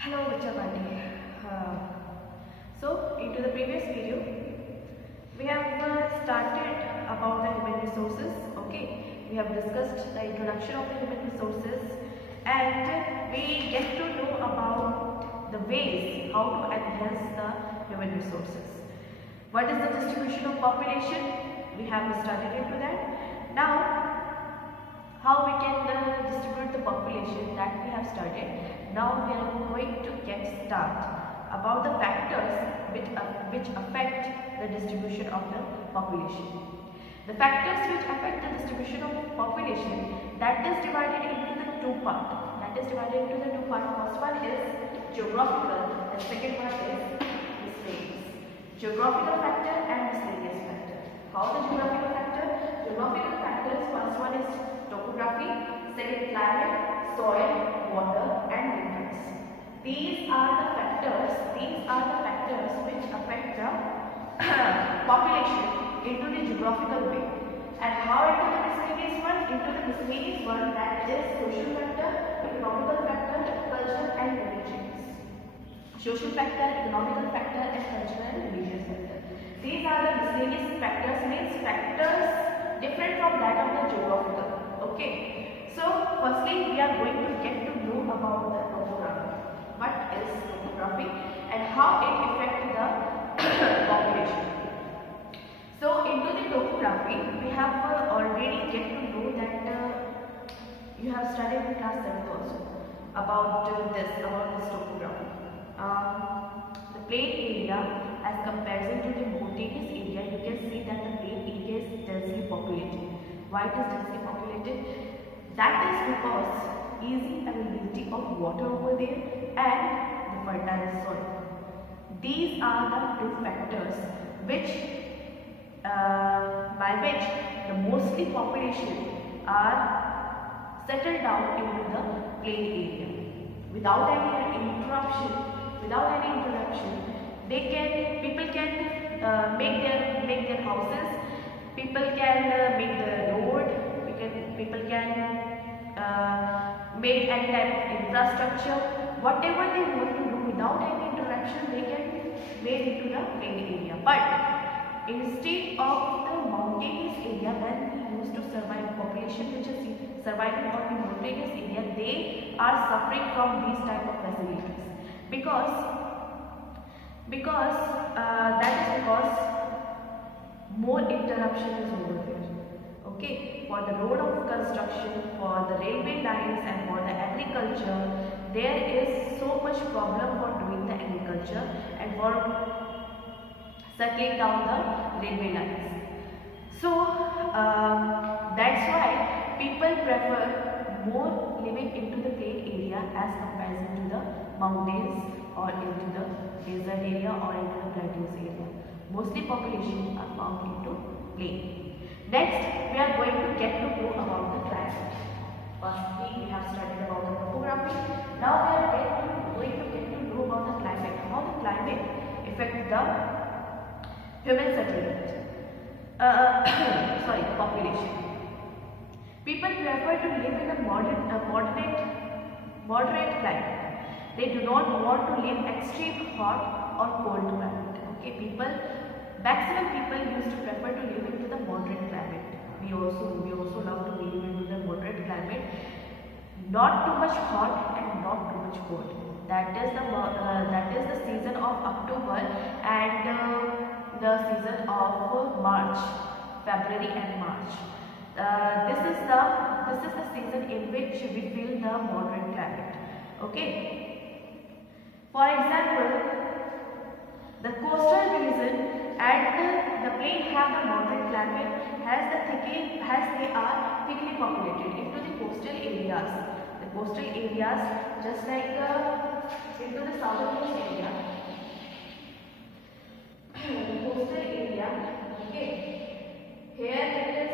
Hello, Richa Pandey. Into the previous video, we have started about the human resources. Okay, we have discussed the introduction of the human resources, and we get to know about the ways how to enhance the human resources. What is the distribution of population? We have started into that. Now, how we can distribute the population, that we have started. Now we are going to get start about the factors which affect the distribution of the population. The factors which affect the distribution of population, that is divided into the two parts. First one is geographical and second one is miscellaneous. Geographical factor and miscellaneous factor. How the geographical factor? Geographical factors, first one is topography, second climate, soil, water and minerals. These are the factors which affect the population into the geographical way. And how into the miscellaneous one? Into the miscellaneous one, that is social factor, economical factor, culture and religions. Social factor, economical factor and cultural and religious factor. These are the miscellaneous factors, means factors different from that of the geographical. Okay. So firstly we are going to get to know about the topography. What is topography and how it affects the population. So into the topography we have already get to know that you have studied in class 7 also about this topography. The plain area as comparison to the mountainous area, you can see that the plain area is densely populated. Why it is densely populated? That is because easy availability of water over there and the fertile soil. These are the two factors which by which the mostly population are settled down into the plain area. Without any interruption, people can make their houses, people can make the road, people can make any type of infrastructure. Whatever they want to do without any interruption, they can make into the plain area. But instead of the mountainous area, when we used to survive, population which is surviving on the mountainous area, they are suffering from these type of facilities because more interruption is over there. Okay, for the road of construction, for the railway lines and for the agriculture, there is so much problem for doing the agriculture and for settling down the railway lines. So that's why people prefer more living into the plain area as comparison to the mountains or into the desert area or into the plateaus area. Mostly population are found into plain. Next, we are going to get to know about the climate. Firstly, we have studied about the topography. Now we are going to get to know about the climate. How the climate affects the human settlement. The population. People prefer to live in a moderate climate. They do not want to live extreme hot or cold climate. Okay, maximum people used to prefer to live into the moderate climate. We also love to live into the moderate climate. Not too much hot and not too much cold. That is the season of October and the season of March, February and March. This is the season in which we feel the moderate climate. Okay. For example, the coastal region and the plain have the moderate climate as they are thickly populated into the coastal areas. The coastal areas, just like into the southern coast area. The coastal area, okay. Here it is,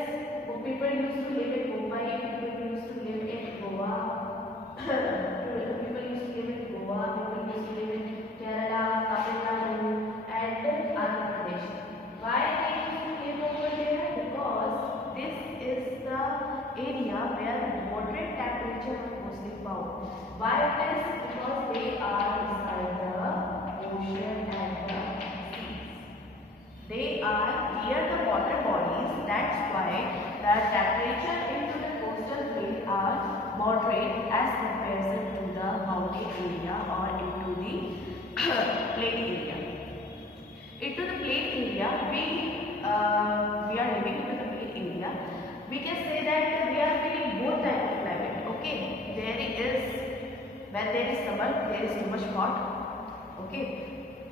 people used to live in Mumbai, people used to live in Goa, people used to live in Kerala, Tamil Nadu and Andhra Pradesh. Why they used to live over there? Because this is the area where moderate temperature is mostly found. Why it is? Because they are that's why the temperature into the coastal plain are moderate as comparison to the mountain area or into the plain area. Into the plain area, we are living into the plain area. We can say that we are feeling both type of climate. Okay, when there is summer, there is too much hot. Okay,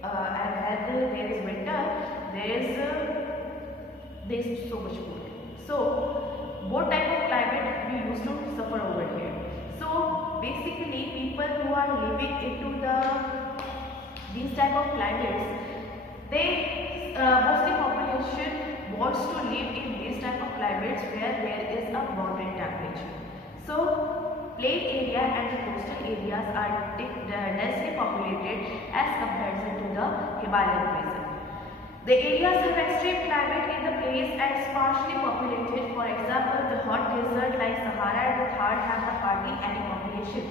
and when there is winter, there is so much cold. So both type of climate we used to suffer over here. So basically, people who are living into these type of climates, they mostly population wants to live in these type of climates where there is a moderate temperature. So plain area and the coastal areas are densely populated as comparison to the Himalayan basin. The areas have extreme climate in the place and sparsely populated. For example, the hot desert like Sahara and the Thar have the hardly any population.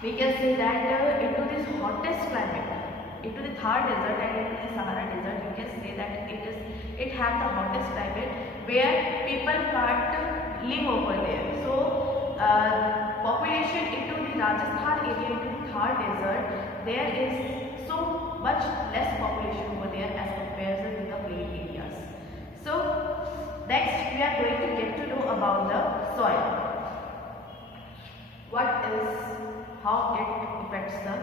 We can say that into this hottest climate, into the Thar desert and into the Sahara desert, you can say that it has the hottest climate where people can't live over there. So population into the Rajasthan area, into the Thar desert, there is so much less population over there as comparison to the plain areas. So next we are going to get to know about the soil. How it affects the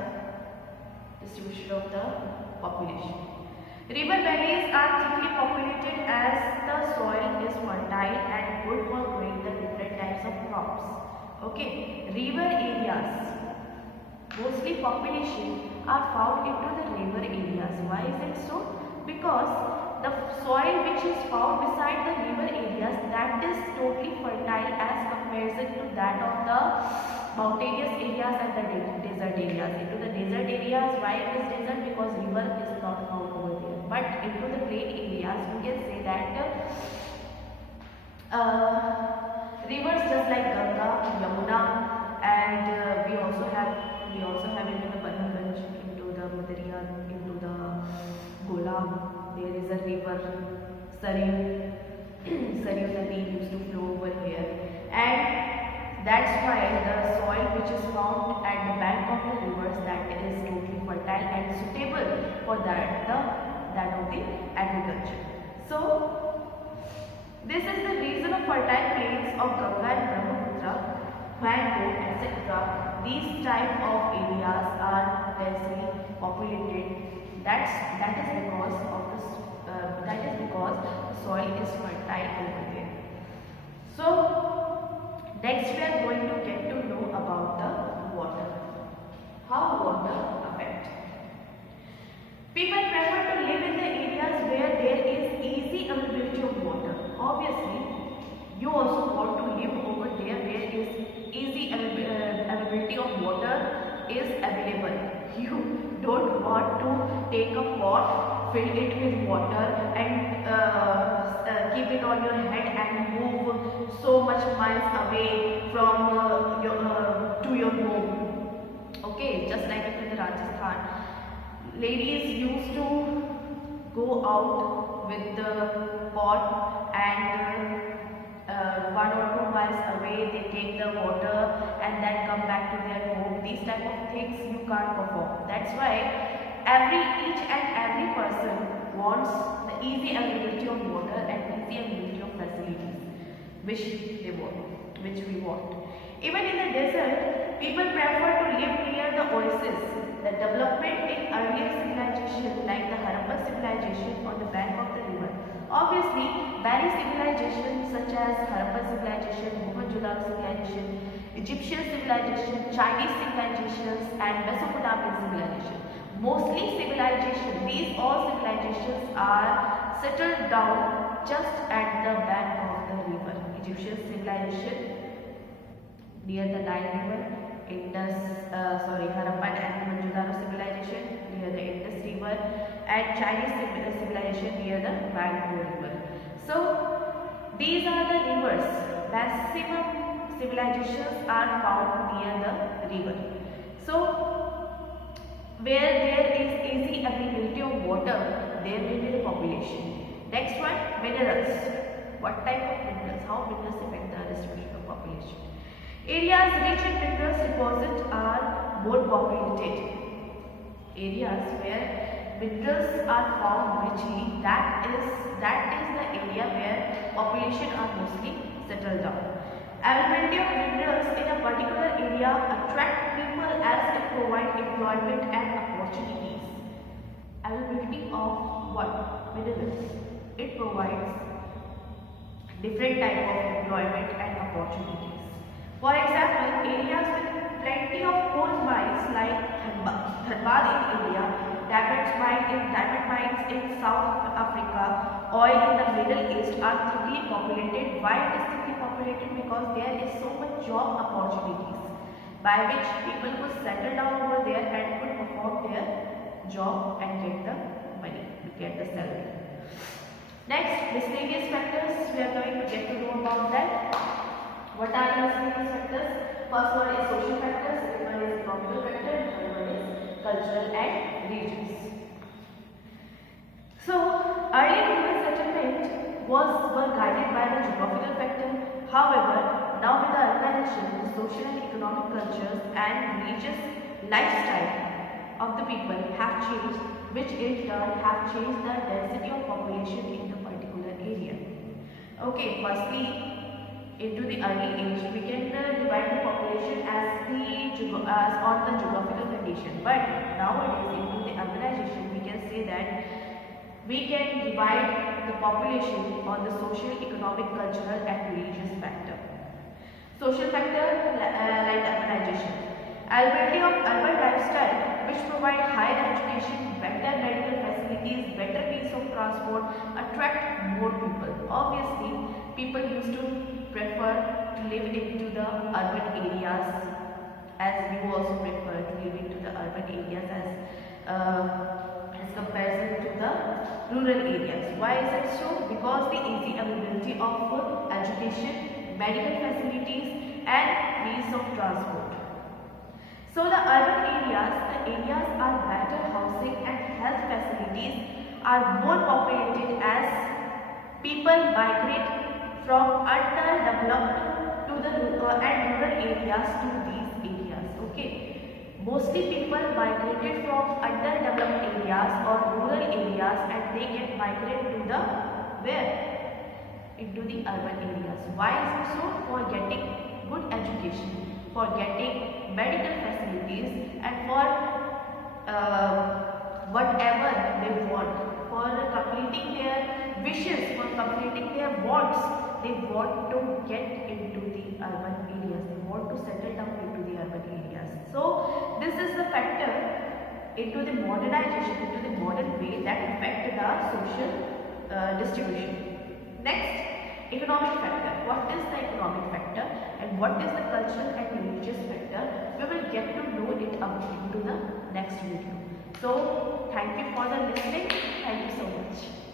distribution of the population. River valleys are thickly populated as the soil is fertile and good for growing the different types of crops. Okay, river areas, mostly population are found into the river areas. Why is it so? Because the soil which is found beside the river areas, that is totally fertile as comparison to that of the mountainous areas and the desert areas. Into the desert areas, why it is desert? Because river is not found over there. But into the plain areas, we can say that rivers just like Ganga, Yamuna, and we also have into the Panhanganj, into the Madariya, into the Golam. There is a river, Saryu Nadi used to flow over here, and that's why the soil which is found at the bank of the rivers, that is totally fertile and suitable for that of the agriculture. So this is the reason of fertile plains of Ganga and Brahmaputra, Huangpu, etc. These type of areas are densely populated. That is because the soil is fertile over there. So next we are going to get to know about the water. How water affects. People prefer to live in the areas where there is easy availability of water. Obviously, you also want to live over there where is easy availability of water is available. You don't want to take a pot, fill it with water and keep it on your head and move so much miles away from to your home. Okay, just like in the Rajasthan, ladies used to go out with the pot and 1 or 2 miles away they take the water and then come back to their home. These type of things you can't perform. That's why each and every person wants the easy availability of water and easy availability of facilities which we want. Even in the desert, people prefer to live near the oasis. The development in earlier civilization like the Harappan civilization on the bank of the river. Obviously, many civilizations such as Harappan civilization, Mohenjo-daro civilization, Egyptian civilization, Chinese civilizations and Mesopotamian civilization. Mostly these all civilizations are settled down just at the bank of the river. Egyptian civilization near the Nile River, Harappan and Mohenjo-daro civilization near the Indus River, and Chinese civilization near the Bangalore River. So these are the rivers. Maximum civilizations are found near the river. So where there is easy availability of water, there will be the population. Next one, minerals. What type of minerals? How minerals affect the distribution of population? Areas rich in minerals deposits are more populated. Areas where minerals are found richly, that is the area where population are mostly settled down. Availability of minerals in a particular area attract people as it provide employment and opportunities. Availability of what? Minerals. It provides different type of employment and opportunities. For example, areas with plenty of coal mines like Dhanbad in India, diamond mines in South Africa, oil in the Middle East are thickly populated. Why it is thickly populated? Because there is so much job opportunities by which people could settle down over there and could afford their job and get the money, get the salary. Next, miscellaneous factors. We are going to get to know about that. What are the miscellaneous factors? First one is social factors, second one is economical factor, third one is cultural and regions. So, early human settlement were guided by the geographical factor. However, now with the urbanization, the social and economic cultures and religious lifestyle of the people have changed, which in turn have changed the density of population in the particular area. Okay, firstly, into the early age, we can divide the population as on the geographical condition. But nowadays, into the urbanization, we can say that we can divide the population on the social, economic, cultural, and religious factor. Social factor like urbanization. Availability of urban lifestyle, which provide higher education, better medical facilities, better means of transport, attract more people. Obviously, people used to prefer to live into the urban areas, as we also prefer to live into the urban areas as comparison to the rural areas. Why is it so? Because the easy availability of education, medical facilities, and means of transport. So the urban areas, are better housing and health facilities are more populated as people migrate from underdeveloped to the rural areas to these areas. Okay, mostly people migrated from underdeveloped areas or rural areas, and they get migrated to the where? Into the urban areas. Why is it so? For getting good education, for getting medical facilities, and for whatever they want, for completing their wishes, for completing their wants. They want to get into the urban areas. They want to settle down into the urban areas. So this is the factor into the modernization, into the modern way that affect the social distribution. Next, economic factor. What is the economic factor and what is the cultural and religious factor? We will get to know it up into the next video. So thank you for the listening. Thank you so much.